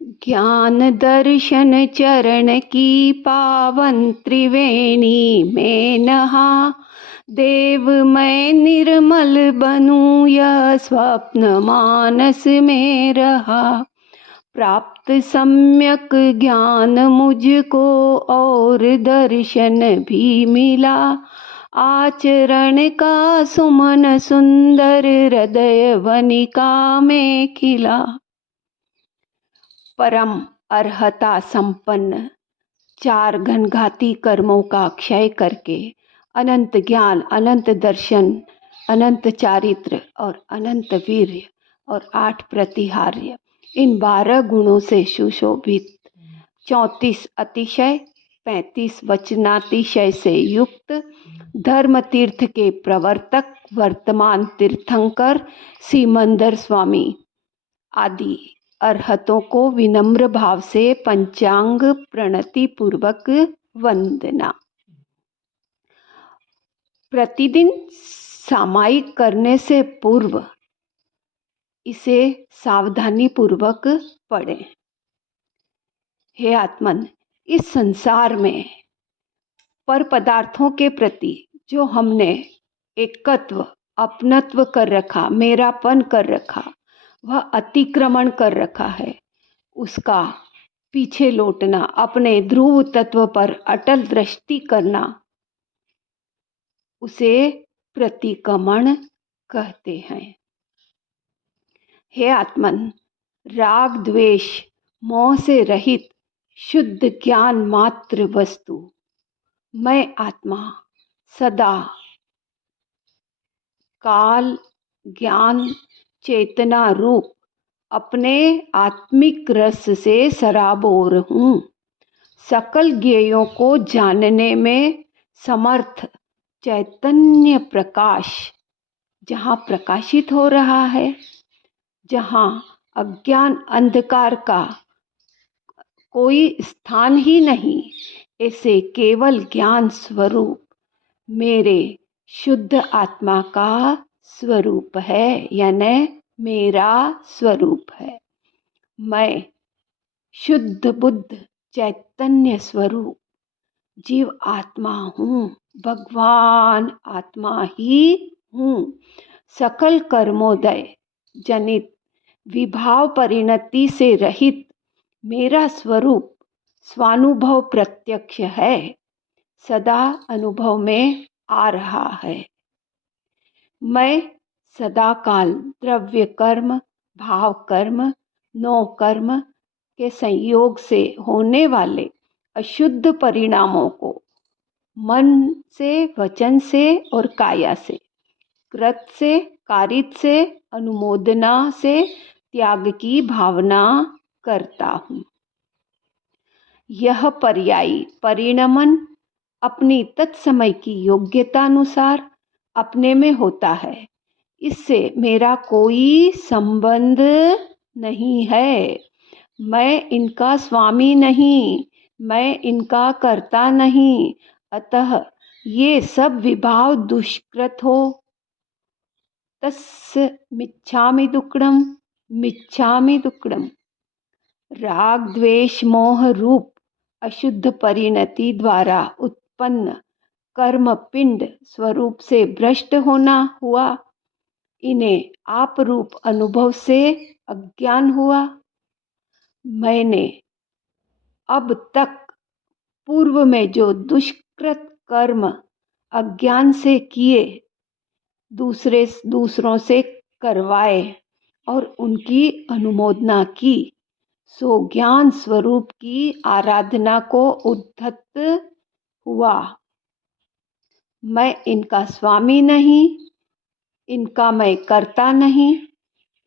ज्ञान दर्शन चरण की पावन त्रिवेणी में नहा। देव मैं निर्मल बनूं यह स्वप्न मानस में रहा। प्राप्त सम्यक ज्ञान मुझको और दर्शन भी मिला। आचरण का सुमन सुंदर हृदय वनिका में खिला। परम अर्हता संपन्न 4 घनघाती कर्मों का क्षय करके अनंत ज्ञान, अनंत दर्शन, अनंत चारित्र और अनंत वीर्य और 8 प्रतिहार्य, इन 12 गुणों से सुशोभित, 34 अतिशय, 35 वचनातिशय से युक्त, धर्म तीर्थ के प्रवर्तक, वर्तमान तीर्थंकर सिमंदर स्वामी आदि अरहतों को विनम्र भाव से पंचांग प्रणति पूर्वक वंदना। प्रतिदिन सामायिक करने से पूर्व इसे सावधानी पूर्वक पढ़ें। हे आत्मन, इस संसार में पर पदार्थों के प्रति जो हमने एकत्व, अपनत्व कर रखा, मेरापन कर रखा, वह अतिक्रमण कर रखा है, उसका पीछे लौटना, अपने ध्रुव तत्व पर अटल दृष्टि करना, उसे प्रतिक्रमण कहते हैं। हे आत्मन, राग द्वेष मोह से रहित शुद्ध ज्ञान मात्र वस्तु मैं आत्मा सदा काल ज्ञान चेतना रूप अपने आत्मिक रस से सराबोर हूँ। सकल ज्ञेयों को जानने में समर्थ चैतन्य प्रकाश जहाँ प्रकाशित हो रहा है, जहाँ अज्ञान अंधकार का कोई स्थान ही नहीं, ऐसे केवल ज्ञान स्वरूप मेरे शुद्ध आत्मा का स्वरूप है, यानी मेरा स्वरूप है। मैं शुद्ध बुद्ध चैतन्य स्वरूप जीव आत्मा हूँ, भगवान आत्मा ही हूँ। सकल कर्मोदय जनित विभाव परिणति से रहित मेरा स्वरूप स्वानुभव प्रत्यक्ष है, सदा अनुभव में आ रहा है। मैं सदा काल द्रव्य कर्म, भाव कर्म, 9 कर्म के संयोग से होने वाले अशुद्ध परिणामों को मन से, वचन से और काया से, कृत से, कारित से, अनुमोदना से त्याग की भावना करता हूँ। यह पर्यायी परिणमन अपनी तत्समय की योग्यता अनुसार अपने में होता है। इससे मेरा कोई संबंध नहीं है। मैं इनका स्वामी नहीं, मैं इनका कर्ता नहीं। अतः ये सब विभाव दुष्कृत हो। तस्य मिच्छामि दुक्कडम, मिच्छामि दुक्कडम। राग द्वेष मोह रूप अशुद्ध परिणति द्वारा उत्पन्न कर्म पिंड स्वरूप से भ्रष्ट होना हुआ। इन्हें आप रूप अनुभव से अज्ञान हुआ। मैंने अब तक पूर्व में जो दुष्कृत कर्म अज्ञान से किए, दूसरों से करवाए और उनकी अनुमोदना की, सो ज्ञान स्वरूप की आराधना को उद्धत हुआ। मैं इनका स्वामी नहीं, इनका मैं कर्ता नहीं,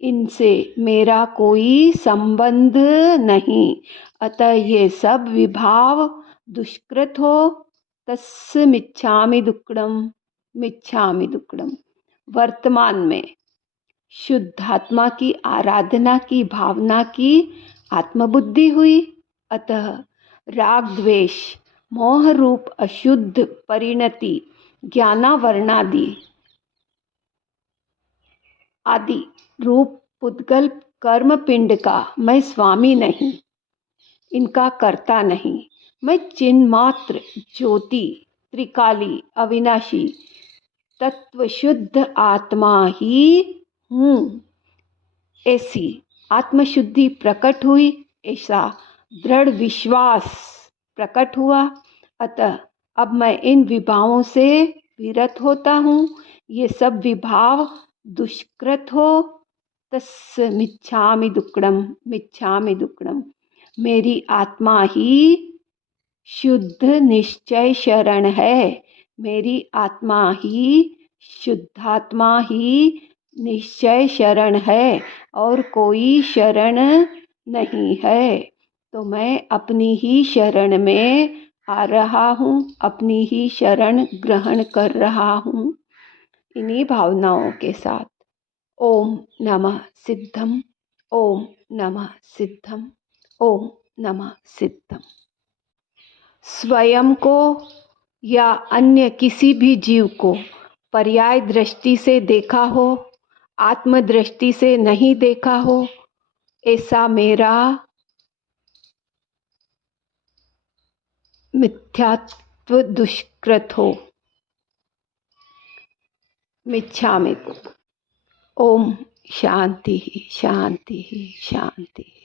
इनसे मेरा कोई संबंध नहीं। अतः ये सब विभाव दुष्कृत हो। तस्य मिच्छामि दुक्कडम, मिच्छामि दुक्कडम। वर्तमान में शुद्धात्मा की आराधना की भावना की आत्मबुद्धि हुई। अतः राग द्वेष मोह रूप अशुद्ध परिणति ज्ञानावरणादि आदि रूप पुद्गल कर्म पिंड का मैं स्वामी नहीं, इनका करता नहीं। मैं चिन्मात्र ज्योति, त्रिकाली, अविनाशी, तत्व शुद्ध आत्मा ही हूँ। ऐसी आत्मशुद्धि प्रकट हुई, ऐसा दृढ़ विश्वास प्रकट हुआ। अतः अब मैं इन विभावों से विरत होता हूँ। ये सब विभाव दुष्कृत हो, तस्य मिच्छामि दुक्कडम, मिच्छामि दुक्कडम। मेरी आत्मा ही शुद्ध निश्चय शरण है। मेरी आत्मा ही शुद्धात्मा ही निश्चय शरण है, और कोई शरण नहीं है। तो मैं अपनी ही शरण में आ रहा हूँ, अपनी ही शरण ग्रहण कर रहा हूँ। इन्हीं भावनाओं के साथ ओम नमः सिद्धम, ओम नमः सिद्धम, ओम नमः सिद्धम। स्वयं को या अन्य किसी भी जीव को पर्याय दृष्टि से देखा हो, आत्मदृष्टि से नहीं देखा हो, ऐसा मेरा मिथ्यात्व दुष्कृत हो। मिच्छामि। ओम शांति शांति शांति।